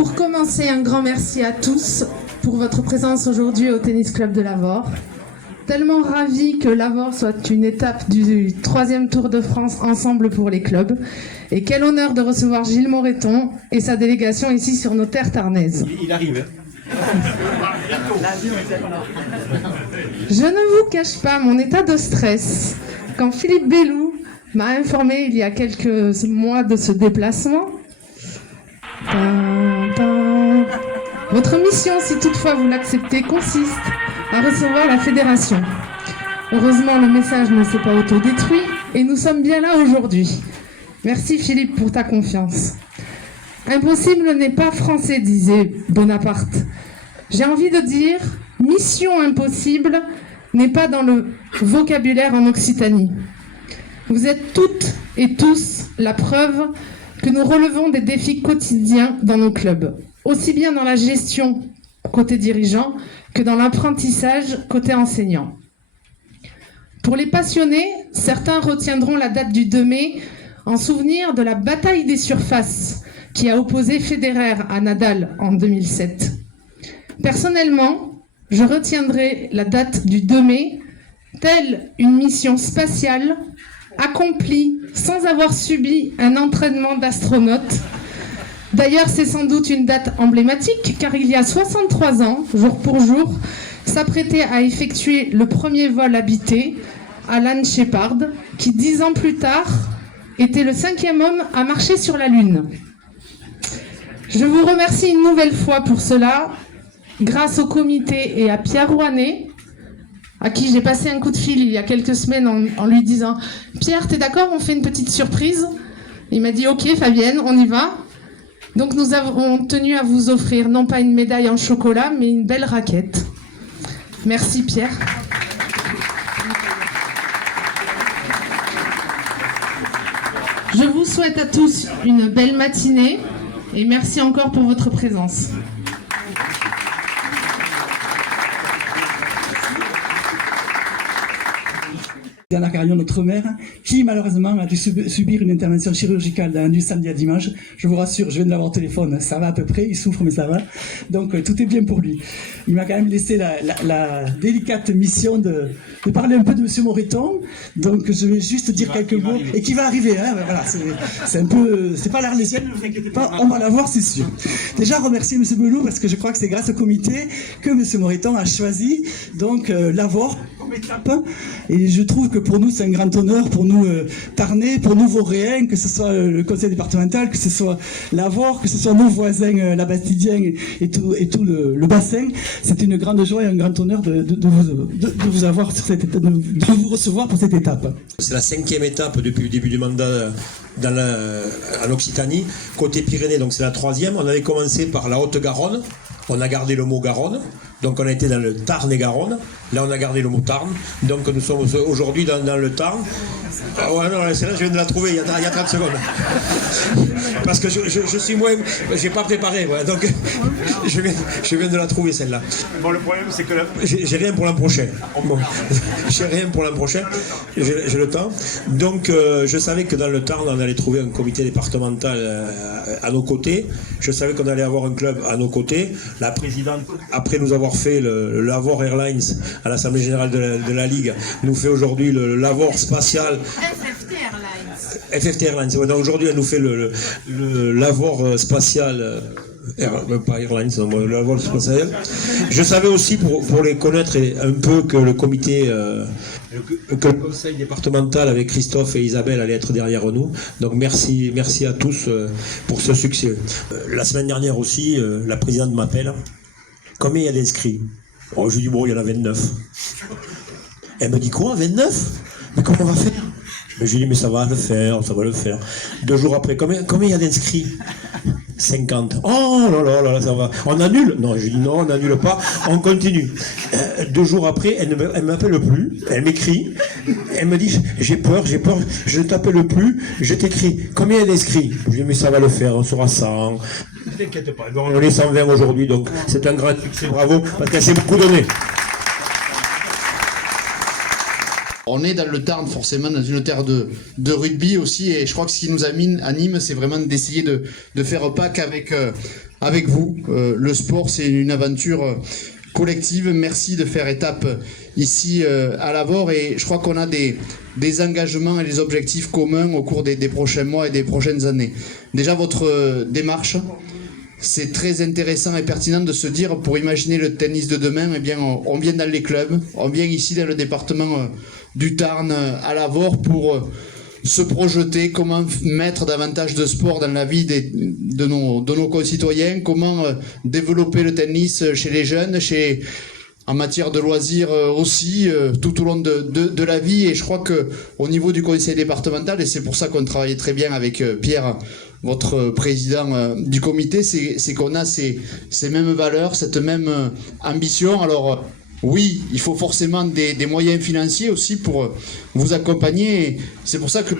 Pour commencer, un grand merci à tous pour votre présence aujourd'hui au Tennis Club de Lavore. Tellement ravi que Lavore soit une étape du 3e Tour de France ensemble pour les clubs. Et quel honneur de recevoir Gilles Moreton et sa délégation ici sur nos terres tarnaises. Il arrive. Je ne vous cache pas mon état de stress quand Philippe Bellou m'a informé il y a quelques mois de ce déplacement. Votre mission, si toutefois vous l'acceptez, consiste à recevoir la fédération. Heureusement, le message ne s'est pas autodétruit et nous sommes bien là aujourd'hui. Merci Philippe pour ta confiance. Impossible n'est pas français, disait Bonaparte. J'ai envie de dire, mission impossible n'est pas dans le vocabulaire en Occitanie. Vous êtes toutes et tous la preuve que nous relevons des défis quotidiens dans nos clubs, aussi bien dans la gestion côté dirigeant que dans l'apprentissage côté enseignant. Pour les passionnés, certains retiendront la date du 2 mai en souvenir de la bataille des surfaces qui a opposé Federer à Nadal en 2007. Personnellement, je retiendrai la date du 2 mai telle une mission spatiale accomplie sans avoir subi un entraînement d'astronaute. D'ailleurs, c'est sans doute une date emblématique car il y a 63 ans, jour pour jour, s'apprêtait à effectuer le premier vol habité, Alan Shepard, qui 10 ans plus tard était le 5e homme à marcher sur la Lune. Je vous remercie une nouvelle fois pour cela, grâce au comité et à Pierre Rouanet, à qui j'ai passé un coup de fil il y a quelques semaines en lui disant « Pierre, t'es d'accord, on fait une petite surprise ?» Il m'a dit « Ok Fabienne, on y va ». Donc nous avons tenu à vous offrir non pas une médaille en chocolat, mais une belle raquette. Merci Pierre. Je vous souhaite à tous une belle matinée et merci encore pour votre présence. Bernard Carillon, notre maire, qui malheureusement a dû subir une intervention chirurgicale du samedi à dimanche. Je vous rassure, je viens de l'avoir au téléphone, ça va à peu près, il souffre mais ça va. Donc tout est bien pour lui. Il m'a quand même laissé la délicate mission de parler un peu de M. Moreton. Donc je vais juste dire quelques mots. Et qui va arriver, hein, ben voilà, c'est un peu, c'est pas l'Arlésienne, ne vous inquiétez pas, on va l'avoir, c'est sûr. Déjà remercier M. Belou parce que je crois que c'est grâce au comité que M. Moreton a choisi donc Lavore comme étape. Et je trouve que pour nous, c'est un grand honneur, pour nous Tarnais, pour nous Vauréens, que ce soit le conseil départemental, que ce soit Lavore, que ce soit nos voisins la Bastidiens et tout le bassin. C'est une grande joie et un grand honneur de vous avoir sur cette étape, de vous recevoir pour cette étape. C'est la 5e étape depuis le début du mandat en Occitanie. Côté Pyrénées, donc c'est la 3e. On avait commencé par la Haute-Garonne. On a gardé le mot Garonne, donc on a été dans le Tarn et Garonne. Là, on a gardé le mot Tarn, donc nous sommes aujourd'hui dans le Tarn. Ah ouais, non, celle-là, je viens de la trouver il y a 30 secondes. Parce que je suis moins... J'ai pas préparé, voilà, donc je viens de la trouver, celle-là. Bon, le problème, c'est que... J'ai rien pour l'an prochain. Bon, j'ai rien pour l'an prochain, j'ai le temps. Donc, je savais que dans le Tarn, on allait trouver un comité départemental à nos côtés. Je savais qu'on allait avoir un club à nos côtés. La présidente, après nous avoir fait le Lavore Airlines à l'Assemblée Générale de la Ligue, nous fait aujourd'hui le Lavore Spatial. FFT Airlines. Ouais, donc aujourd'hui, elle nous fait le Lavore Spatial. Pas Airlines, non, le Lavore Spatial. Je savais aussi, pour les connaître un peu, que le comité, que le conseil départemental avec Christophe et Isabelle allait être derrière nous. Donc merci à tous pour ce succès. La semaine dernière aussi, la présidente m'appelle. Combien il y a d'inscrits? Oh, je lui dis, bon, il y en a 29. Elle me dit, quoi, 29? Mais comment on va faire? Je lui dis, mais ça va le faire. 2 jours après, combien il y a d'inscrits? 50. Oh là là, ça va. On annule? Non, je lui dis, non, on n'annule pas, on continue. 2 jours après, elle ne m'appelle plus, elle m'écrit, elle me dit, j'ai peur, je ne t'appelle plus, je t'écris. Combien il y a d'inscrits? Je lui dis, mais ça va le faire, on sera 100. Ne t'inquiète pas, on est 120 aujourd'hui, donc c'est un grand succès, bravo, parce qu'elle s'est beaucoup donné. On est dans le Tarn, forcément, dans une terre de rugby aussi, et je crois que ce qui nous anime, c'est vraiment d'essayer de faire Pâques avec vous. Le sport, c'est une aventure collective. Merci de faire étape ici à Lavore, et je crois qu'on a des engagements et des objectifs communs au cours des prochains mois et des prochaines années. Déjà, votre démarche, c'est très intéressant et pertinent de se dire, pour imaginer le tennis de demain, eh bien, on vient dans les clubs, on vient ici dans le département du Tarn à Lavore pour se projeter, comment mettre davantage de sport dans la vie de nos concitoyens, comment développer le tennis chez les jeunes, en matière de loisirs aussi, tout au long de la vie. Et je crois qu'au niveau du conseil départemental, et c'est pour ça qu'on travaille très bien avec Pierre, votre président du comité, c'est qu'on a ces mêmes valeurs, cette même ambition. Alors oui, il faut forcément des moyens financiers aussi pour vous accompagner. Et c'est pour ça que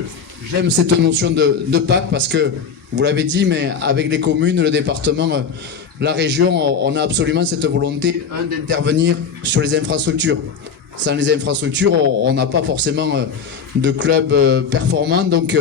j'aime cette notion de Pâques, parce que, vous l'avez dit, mais avec les communes, le département, la région, on a absolument cette volonté, d'intervenir sur les infrastructures. Sans les infrastructures, on n'a pas forcément de club performant. Donc,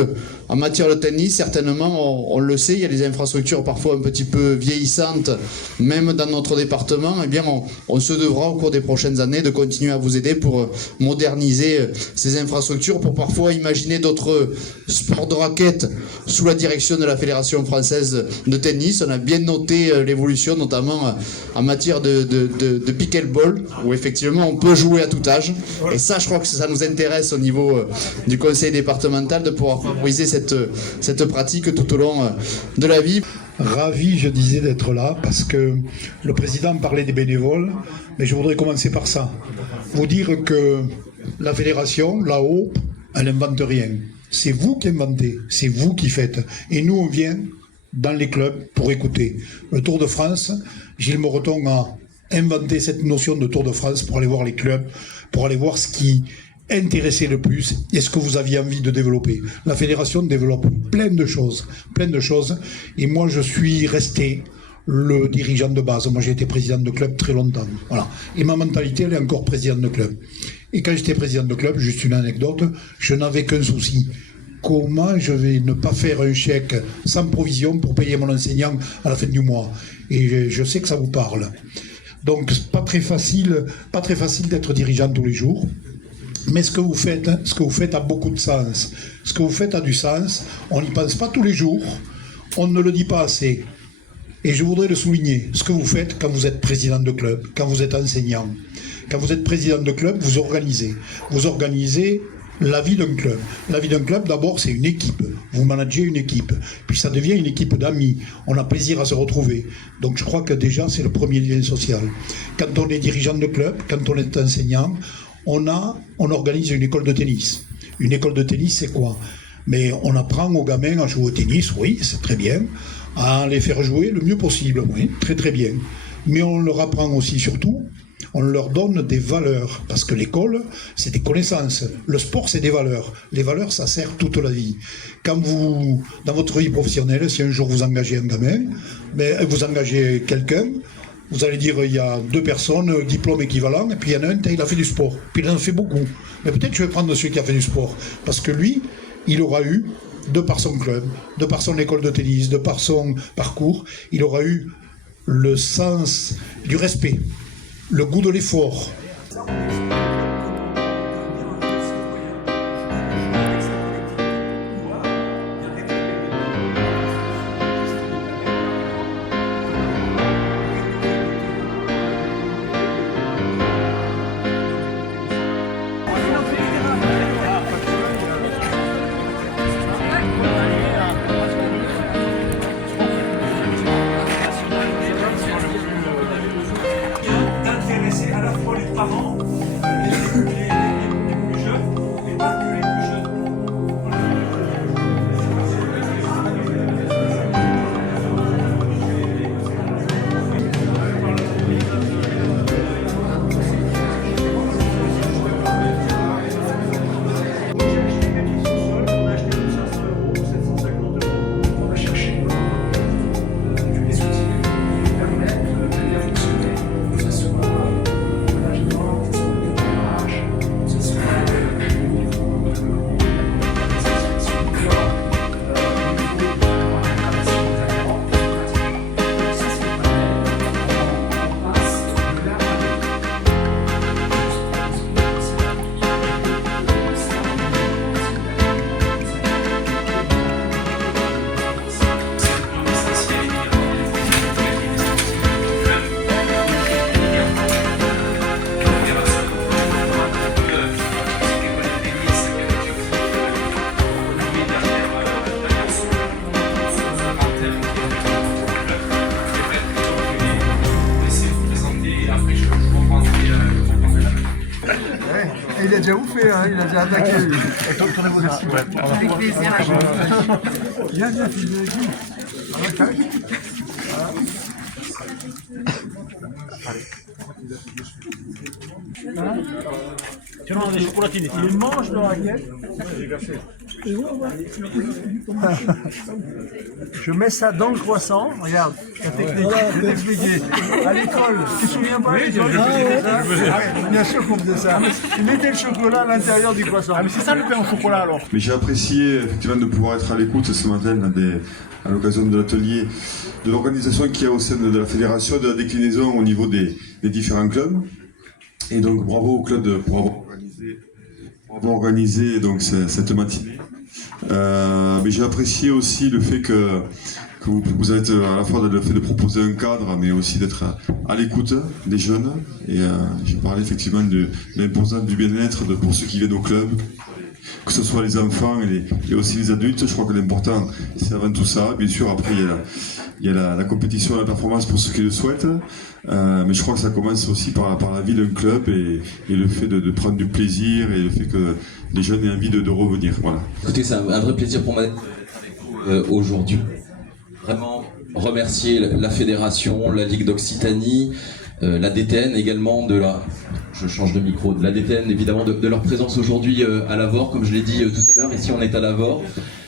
en matière de tennis, certainement, on le sait, il y a des infrastructures parfois un petit peu vieillissantes, même dans notre département. Eh bien, on se devra au cours des prochaines années de continuer à vous aider pour moderniser ces infrastructures, pour parfois imaginer d'autres sports de raquettes sous la direction de la Fédération française de tennis. On a bien noté l'évolution, notamment en matière de pickleball, où effectivement on peut jouer à tout âge. Et ça, je crois que ça nous intéresse au niveau du conseil départemental de pouvoir favoriser cette pratique tout au long de la vie. Ravi, je disais, d'être là, parce que le président parlait des bénévoles, mais je voudrais commencer par ça. Vous dire que la fédération, là-haut, elle n'invente rien. C'est vous qui inventez, c'est vous qui faites. Et nous, on vient dans les clubs pour écouter. Le Tour de France, Gilles Moreton a inventé cette notion de Tour de France pour aller voir les clubs, pour aller voir ce qui intéressait le plus et ce que vous aviez envie de développer. La fédération développe plein de choses. Et moi, je suis resté le dirigeant de base. Moi, j'ai été président de club très longtemps. Voilà. Et ma mentalité, elle est encore président de club. Et quand j'étais président de club, juste une anecdote, je n'avais qu'un souci. Comment je vais ne pas faire un chèque sans provision pour payer mon enseignant à la fin du mois? Et je sais que ça vous parle. Donc, pas très facile d'être dirigeant tous les jours. Mais ce que vous faites a beaucoup de sens. Ce que vous faites a du sens. On n'y pense pas tous les jours. On ne le dit pas assez. Et je voudrais le souligner. Ce que vous faites quand vous êtes président de club, quand vous êtes enseignant, quand vous êtes président de club, vous organisez. Vous organisez la vie d'un club. La vie d'un club, d'abord, c'est une équipe. Vous managez une équipe. Puis ça devient une équipe d'amis. On a plaisir à se retrouver. Donc je crois que déjà, c'est le premier lien social. Quand on est dirigeant de club, quand on est enseignant, on organise une école de tennis. Une école de tennis, c'est quoi? Mais on apprend aux gamins à jouer au tennis, oui, c'est très bien. À les faire jouer le mieux possible, oui, très très bien. Mais on leur apprend aussi, surtout, on leur donne des valeurs. Parce que l'école, c'est des connaissances. Le sport, c'est des valeurs. Les valeurs, ça sert toute la vie. Quand vous, dans votre vie professionnelle, si un jour vous engagez un gamin, mais vous engagez quelqu'un, vous allez dire, il y a 2 personnes, diplôme équivalent, et puis il y en a un, il a fait du sport. Puis il en a fait beaucoup. Mais peut-être je vais prendre celui qui a fait du sport. Parce que lui, il aura eu, de par son club, de par son école de tennis, de par son parcours, il aura eu le sens du respect, le goût de l'effort. Et il a déjà bouffé, hein, il a déjà attaqué. Lui. Avec plaisir. Viens, fils de qui. Tu as des chocolatines ici. Il mange dans la guêpe. Je mets ça dans le croissant. Regarde, la technique, je vais t'expliquer. À l'école, tu te souviens pas à l'école? Bien sûr qu'on faisait ça. Tu mettais le chocolat à l'intérieur du croissant. Ah mais c'est ça le pain au chocolat alors. Mais j'ai apprécié effectivement de pouvoir être à l'écoute ce matin à l'occasion de l'atelier de l'organisation qu'il y a au sein de la fédération, de la déclinaison au niveau des différents clubs. Et donc bravo au club pour avoir organisé donc, cette matinée. Mais j'ai apprécié aussi le fait que vous êtes à la fois le fait de proposer un cadre, mais aussi d'être à l'écoute des jeunes. Et j'ai parlé effectivement de l'importance du bien-être pour ceux qui viennent au club, que ce soit les enfants et aussi les adultes. Je crois que l'important, c'est avant tout ça. Bien sûr, après, il y a la compétition et la performance pour ceux qui le souhaitent. Mais je crois que ça commence aussi par la vie d'un club et le fait de prendre du plaisir et le fait que les jeunes aient envie de revenir. Voilà. Écoutez, c'est un vrai plaisir pour moi d'être avec vous aujourd'hui. Vraiment remercier la fédération, la Ligue d'Occitanie, la DTN également je change de micro, de la DTN évidemment de leur présence aujourd'hui à Lavore, comme je l'ai dit tout à l'heure. Ici on est à Lavore.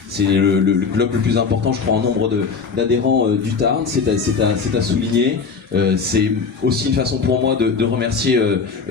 C'est le club le plus important, je crois, en nombre d'adhérents du Tarn. C'est à souligner. C'est aussi une façon pour moi de remercier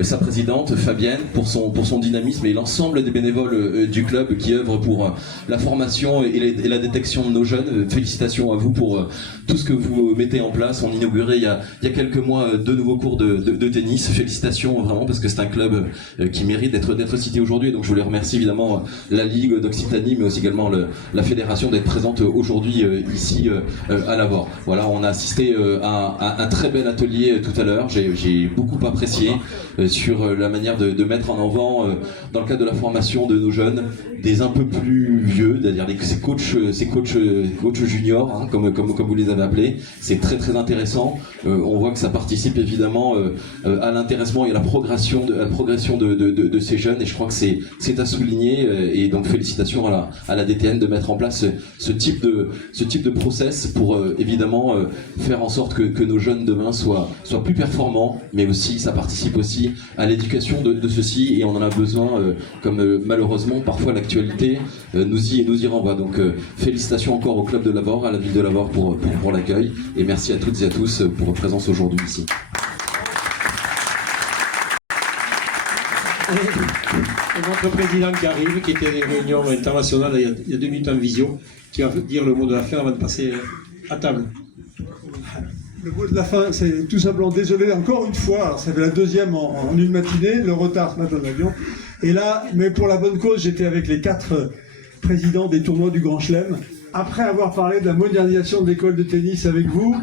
sa présidente, Fabienne, pour son dynamisme et l'ensemble des bénévoles du club qui œuvrent pour la formation et la détection de nos jeunes. Félicitations à vous pour tout ce que vous mettez en place. On a inauguré il y a quelques mois 2 nouveaux cours de tennis. Félicitations vraiment parce que c'est un club qui mérite d'être cité aujourd'hui. Donc je voulais remercier évidemment la Ligue d'Occitanie, mais aussi également la fédération d'être présente aujourd'hui ici à Lavore. Voilà, on a assisté à un très bel atelier tout à l'heure. J'ai beaucoup apprécié sur la manière de mettre en avant dans le cadre de la formation de nos jeunes des un peu plus vieux, c'est-à-dire ces coachs juniors, hein, comme vous les avez appelés. C'est très très intéressant. On voit que ça participe évidemment à l'intéressement et à la progression de ces jeunes, et je crois que c'est à souligner. Et donc félicitations à la DTN de mettre en place ce type de process pour évidemment faire en sorte que nos jeunes demain soient plus performants, mais aussi ça participe aussi à l'éducation de ceux-ci, et on en a besoin comme malheureusement parfois l'actualité nous y renvoie. Donc félicitations encore au club de Lavore, à la ville de Lavore pour l'accueil, et merci à toutes et à tous pour votre présence aujourd'hui ici. Et notre président qui arrive, qui était à une réunion internationale il y a 2 minutes en visio, qui va dire le mot de la fin avant de passer à table. Le mot de la fin, c'est tout simplement désolé encore une fois, alors ça fait la 2e en une matinée, le retard ce matin d'avion. Et là, mais pour la bonne cause, j'étais avec les 4 présidents des tournois du Grand Chelem. Après avoir parlé de la modernisation de l'école de tennis avec vous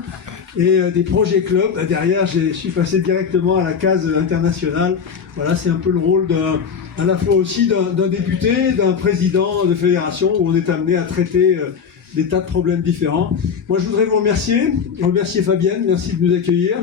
et des projets clubs, derrière, je suis passé directement à la case internationale. Voilà, c'est un peu le rôle à la fois aussi d'un député, d'un président de fédération, où on est amené à traiter des tas de problèmes différents. Moi, je voudrais vous remercier Fabienne, merci de nous accueillir.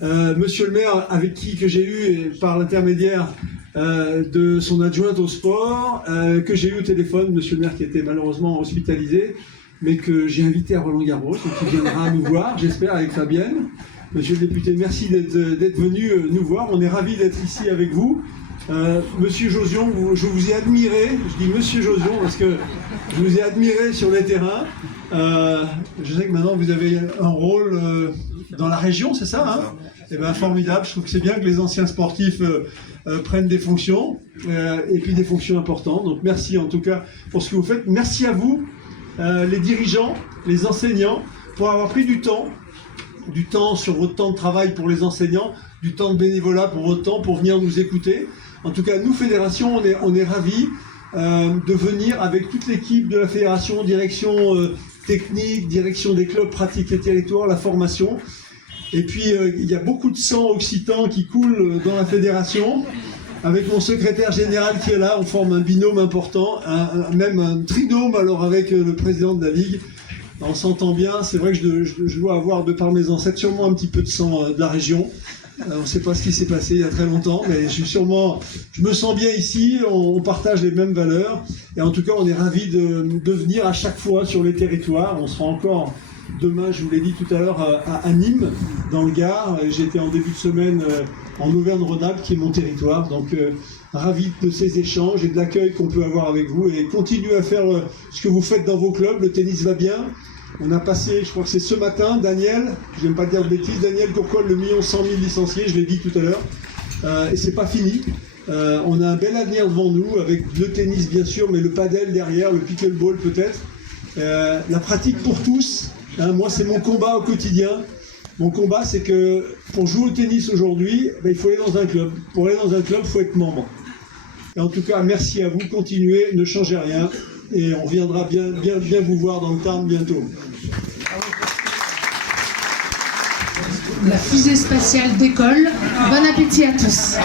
Monsieur le maire, avec qui que j'ai eu, et par l'intermédiaire de son adjointe au sport, que j'ai eu au téléphone, monsieur le maire qui était malheureusement hospitalisé, mais que j'ai invité à Roland-Garros, et qui viendra nous voir, j'espère, avec Fabienne. Monsieur le député, merci d'être venu nous voir, on est ravis d'être ici avec vous. Monsieur Josion, je vous ai admiré, je dis Monsieur Josion parce que je vous ai admiré sur les terrains. Je sais que maintenant vous avez un rôle dans la région, c'est ça, hein? Eh bien, formidable, je trouve que c'est bien que les anciens sportifs prennent des fonctions, et puis des fonctions importantes. Donc merci en tout cas pour ce que vous faites. Merci à vous, les dirigeants, les enseignants, pour avoir pris du temps sur votre temps de travail pour les enseignants, du temps de bénévolat pour votre temps, pour venir nous écouter. En tout cas, nous, fédération, on est ravis de venir avec toute l'équipe de la fédération, direction technique, direction des clubs, pratique et territoire, la formation. Et puis, il y a beaucoup de sang occitan qui coule dans la fédération. Avec mon secrétaire général qui est là, on forme un binôme important, même un trinôme alors avec le président de la Ligue. On s'entend bien, c'est vrai que je dois avoir, de par mes ancêtres, sûrement un petit peu de sang de la région. On ne sait pas ce qui s'est passé il y a très longtemps, mais je me sens bien ici, on partage les mêmes valeurs, et en tout cas on est ravis de venir à chaque fois sur les territoires. On sera encore demain, je vous l'ai dit tout à l'heure, à Nîmes, dans le Gard. J'étais en début de semaine en Auvergne-Rhône-Alpes, qui est mon territoire, donc ravi de ces échanges et de l'accueil qu'on peut avoir avec vous, et continuez à faire ce que vous faites dans vos clubs. Le tennis va bien. On a passé, je crois que c'est ce matin, Daniel, je n'aime pas dire de bêtises, Daniel Courcol, le 1 100 000 licenciés, je l'ai dit tout à l'heure, et c'est pas fini. On a un bel avenir devant nous, avec le tennis bien sûr, mais le padel derrière, le pickleball peut-être. La pratique pour tous, hein, moi c'est mon combat au quotidien. Mon combat, c'est que pour jouer au tennis aujourd'hui, il faut aller dans un club. Pour aller dans un club, il faut être membre. Et en tout cas, merci à vous, continuez, ne changez rien. Et on viendra bien vous voir dans le Tarn bientôt. La fusée spatiale décolle. Bon appétit à tous.